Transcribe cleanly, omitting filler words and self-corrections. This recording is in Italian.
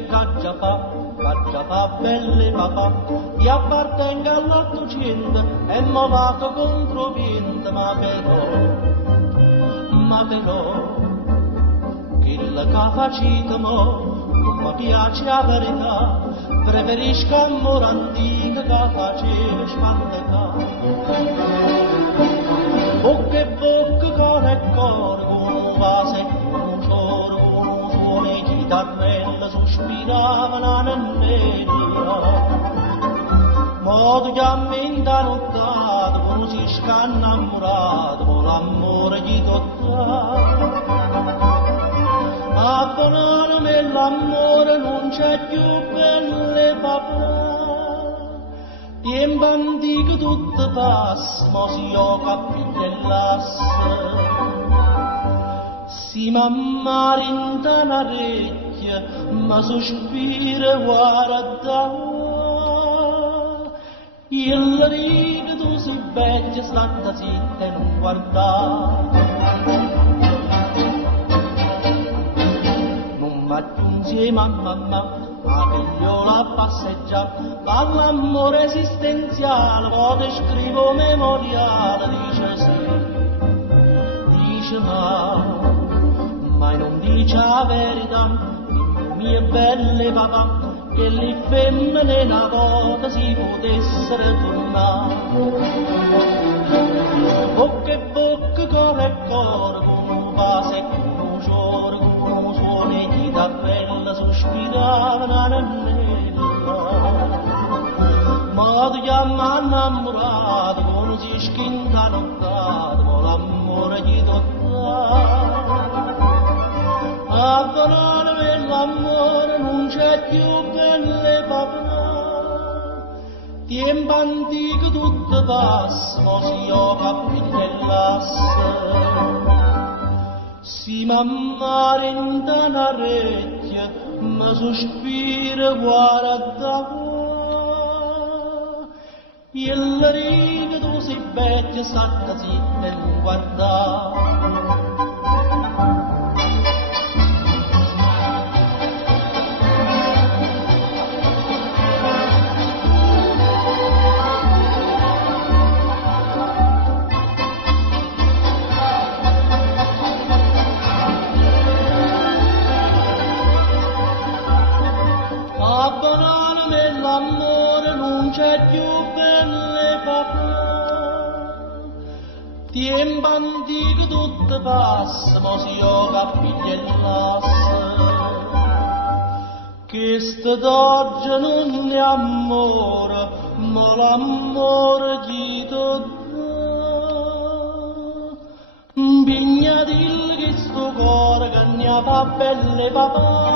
che caccia fa belle papà, ti appartenga all'Ottocento e molato contro vento, ma però, quella che facite mo, non mi piace la verità, preferisco amore antico che faceva spallegare. Bocca e bocca, cuore e cuore, con un vaso e con un cioro, con un suono di chitarrella, sospiravano a nannella. Modo che a me intanottato, quando si scanna innamorato, con l'amore di toccare. Abbonarmi l'amore non c'è più belle papà, tempo antico tutto passa, ma si gioca più dell'asse. Si mamma rinda un'orecchia, ma sospira guarda. Il riga tu si vecchia, stata zitta e non guardare. Insieme a mamma, a figliola a passeggiare, all'amore esistenziale, poi scrivo memoriale, dice sì, dice ma non dice la verità, dimmi mie belle papà, che le femmine una volta si potessero tornare. Bocca e bocca, cuore e cuore, con un vaso e con un cioro, con un suono di chitarrella, sospiravano a nannella. Ma ti chiama innamorato, quando si schinda nottato, con l'amore di toccare. A donarmi l'amore non c'è più belle papà, tempo antico tutto passa, ma si gioca più nell'asse. Si mamma renda un'orecchia, ma sospira guarda. Il riga tu si vecchia, stacca zitta e non guarda. Abbonarmi l'amore non c'è più belle papà, tempo antico tutto passa, ma si gioca a pigliasse. Che sto d'oggi non è amore, ma l'amore di tutta. Bignadil che sto cuore che ne fa belle papà,